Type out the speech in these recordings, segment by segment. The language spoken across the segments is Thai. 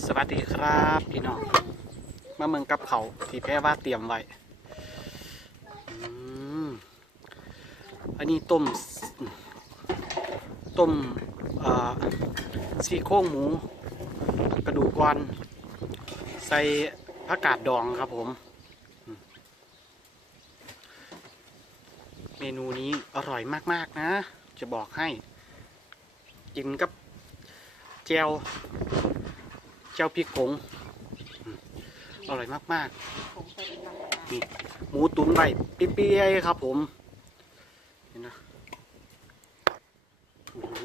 สวัสดีครับพี่น้องมาเมืองกับเขาที่แพ้ว่าเตรียมไว้อันนี้ต้มต้มซี่โครงหมู กระดูกก้อนใส่ผักกาดดองครับผม เมนูนี้อร่อยมาก ๆ นะ จะบอกให้ กินกับเจว เจวพริกผงอืมอร่อยมากๆนี่หมูตุ๋นใบเปี้ยๆครับผมเห็นนะโอ้โห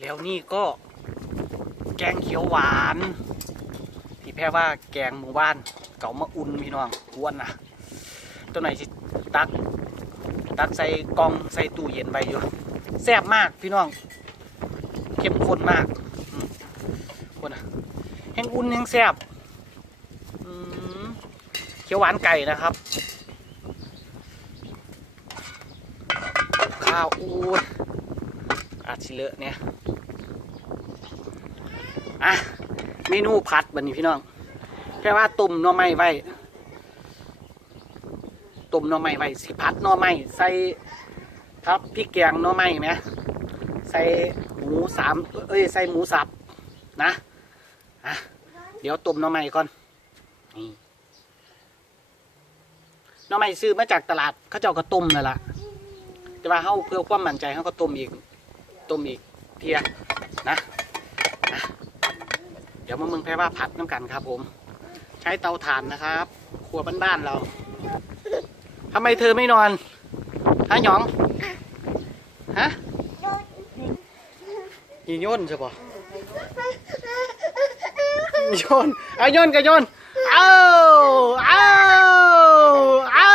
แล้วนี่ก็แกงเขียวหวาน ที่แพ้ว่าแกงหมู่บ้าน เก่ามาอุ่นพี่น้องกวนนะตัวไหนสิตัก ตักใส่กล่องใส่ตู้เย็นไปอยู่ แซ่บมากพี่น้องเข้มข้นมากคนอะแห้งอุ่นแห้งแซ่บเขียวหวานไก่นะครับ ข้าวอู้ยอาจสิเลอะเนี่ยอะเมนูผัดบันนี้พี่น้อง แค่ว่าตุ่มหน่อไม้ไว้ต้มหน่อไม้ไว้สิผัดหน่อไม้ใส่ ครับพริกแกงหน่อไม้ไหมใส่หมูสามเอ้ยใส่หมูสับนะอะเดี๋ยวต้มหน่อไม้ก่อนนี่น่อไม้ซื้อมาจากตลาดเขาเจ้าก็ต้มนั่นแหละแต่ว่าเขาเพื่อความมั่นใจเขาก็ต้มอีกต้มอีกเทียนะนะเดี๋ยวมาเมืองแพร่ว่าผัดน้ำกันครับ ผม ใช้เตาถ่านนะครับ ครัวบ้านๆเราทำไมเธอไม่นอนฮะหยอง ฮะยีโยนใช่ปะโยนเอาโยนกับโยนเอาเอาเอา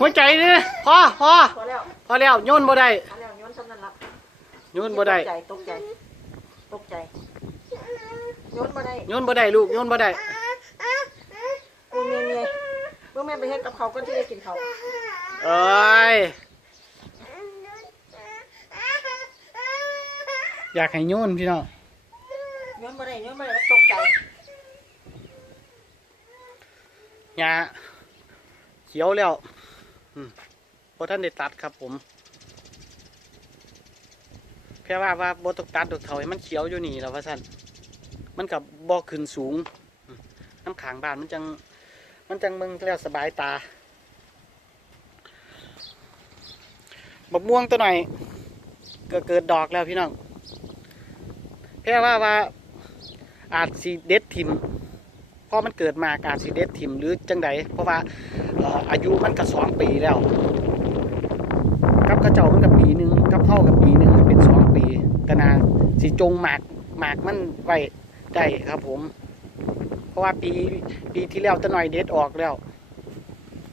หัวใจนี่พอพอพอแล้วพอแล้วโยนบ่ได้พอแล้วย้อนสำนันละโยนบ่ได้ตกใจตกใจตกใจย้อนบ่ได้โยนบ่ได้ลูกโยนบ่ได้กูเมียเมียเมื่อแม่ไปเฮ็ดกับเขาวก็ที่ได้กินเขาวเอ้ย อยากให้โยนพี่น้องย้อนบ่ได้ย้อนบ่ได้แล้วตกใจหญ้าเขียวแล้วอืมพอท่านได้ตัดครับผมแค่ว่าว่าบตกตัดดอกเถาให้มันเขียวอยู่นี่แล้วว่าสั่นมันกับบ่ขึ้นสูงอืมน้ำขางบ้านมันจัง มันจังมึงแล้วสบายตาบักม่วงตัวหน่อยก็เกิดดอกแล้วพี่น้อง แค่ว่าว่าอาจสีเด็ดทิมพอมันเกิดมาการสีเด็ดทิมหรือจังใดเพราะว่าอายุมันก็สองปีแล้วกับกระเจ้ามันกับปีหนึ่งกับเข้ากับปีหนึ่งเป็นสองปีกนาสีจงหมากหมากมันไว้ได้ครับผม เพราะว่าปีปีที่แล้วตะหน่อยเด็ดออกแล้ว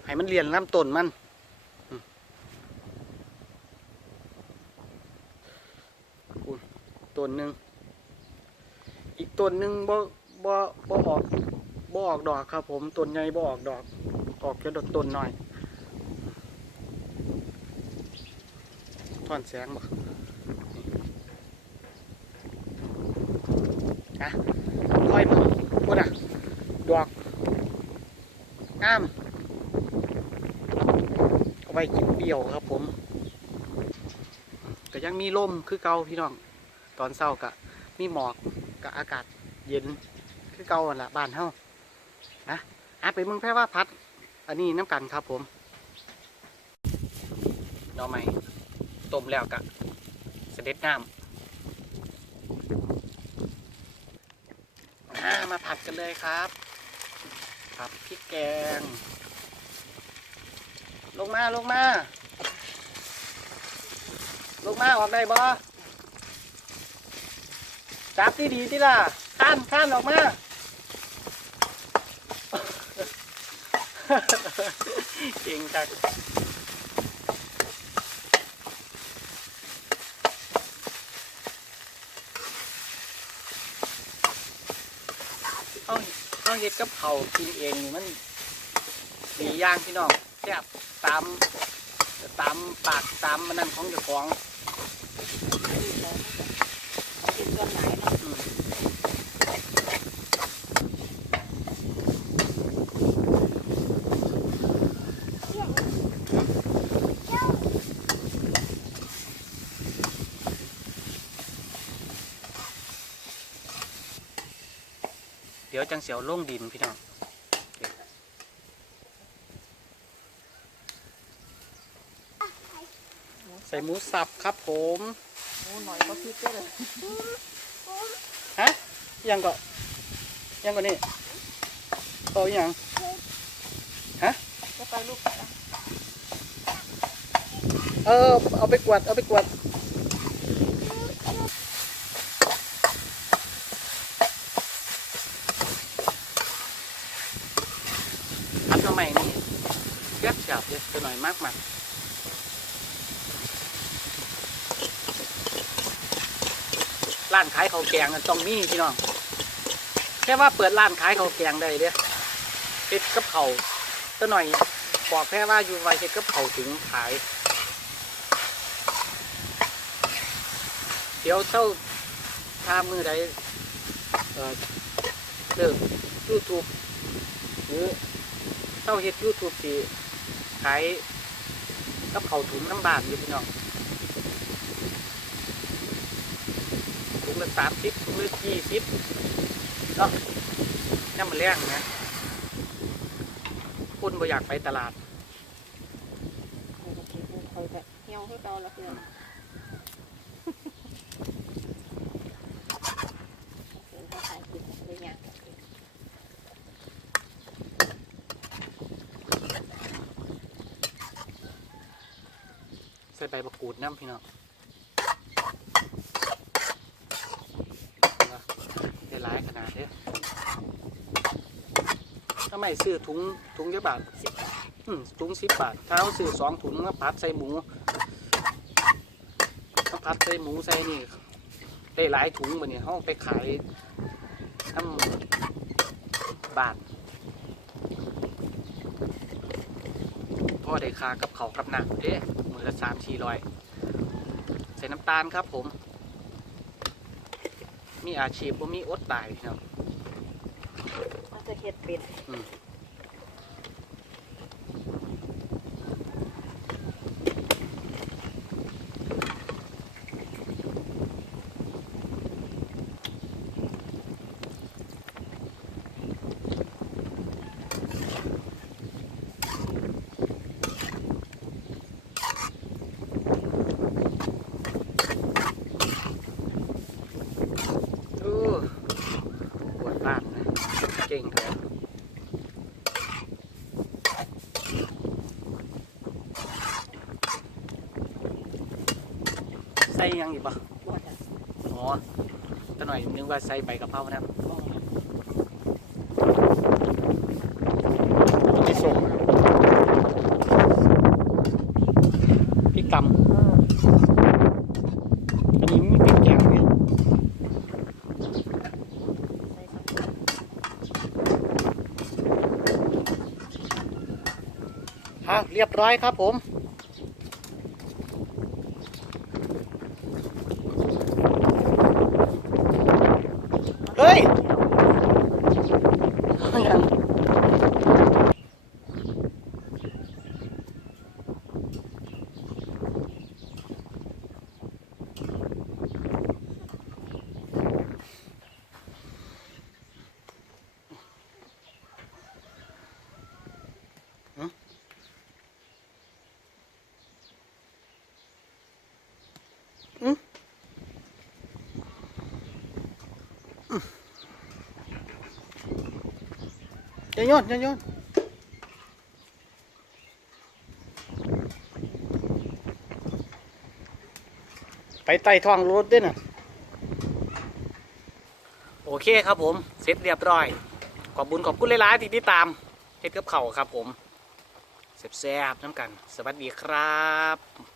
ให้มันเรียนน้ำต้นมันต้นหนึ่ง อีกต้นหนึ่งบ่บ่บ่ออกบ่ออกดอกครับ ผมต้นใหญ่บ่ออกดอก ออกแค่ดอกต้นหน่อยทอนแสงบ่อะค่อยมึงพูดอะดอกงามเอาไว้กินเปรี้ยวครับ ผมก็ยังมีลมคือเก่าพี่น้อง ตอนเช้ากะมีหมอก กับอากาศเย็นคือเก่าหั่นละบ้านเฮานะอะไปมึงแพ้ว่าพัด อันนี้น้ำกันครับผมน่อไม้ต้มแล้วกะเสด็จน้ำอ่ามาผัดกันเลยครับ ผัดพริกแกง ลงมาลงมา ลงมาออกได้บ่ จับที่ดีที่ล่ะข้านข้านออกมาเก่งจังเอาเอาเห็ดกับเขากินเองมันดีย่างพี่น้องแซ่บตามตามปากตามมันนั่นของเจ้าของกินตอนไหนเนาะ อืมเดี๋ยวจังเสียวลงดินพี่น้องใส่หมูสับครับผมหมูหน่อยก็พริกได้เลยฮะยังก็ยังก็นี่โตยังก็ไปลูกเออเอาไปกวาดเอาไปกวาดพัดทำไมนี่เรียบจับเลย ตันร้านขายข้าวแกงต้องมีพี่น้องแค่ว่าเปิดร้านขายข้าวแกงได้เด้อเฮ็ดกับเขาตัวหน่อยบอกแค่ว่าอยู่ไว้เฮ็ดกับเขาถึงขาย เดี๋ยวเจ้าถ้ามือใดเออเลิกยูทูบหรือเจ้าเฮ็ดยูทูบสิขาย กับเขาถุงน้ำบานอยู่พี่น้องถุงละสามสิบถุงละยี่สิบเนาะน้ำมันแรงนะคุณบ่อยากไปตลาดเหี่ยวให้เราละเพื่อนเห็นเขาถ่ายคลิปเลยเนี่ย ใส่ใบมะกรูดน้ำพี่น้องได้หลายขนาดเด้อทำไมซื้อถุงถุงเยอะบาทถุงสิบบาทถ้าเราซื้อสองถุงมาพัดใส่หมูมาพัดใส่หมูใส่นี่ได้หลายถุงมันเนี่ยเขาเอาไปขายทั้งบ้านพ่อได้คากับเขากับหนักเด้ ละสามสี่ร้อยใส่น้ำตาลครับผม มีอาชีพบ่มีอดตายพี่น้องมันจะเห็ดเป็ด เออปวดบ้านนะเก่งแท้ ใส่ยังอีกปะปวดอะอ๋อตะหน่อยนึกว่าใส่ใบกะเพรานะพี่ส่งพี่กำอันนี้ไม่เป็นแกงเนี่ยใส่สักอะเรียบร้อยครับผม อย่าโยอย่าโยนไปไต่ท้องรถด้วยนะโอเคครับผม เสร็จเรียบร้อย ขอบบุญขอบคุณหลายๆที่ติดตามเฮ็ดกับเขาครับผมแซ่บๆน้ำกัน สวัสดีครับ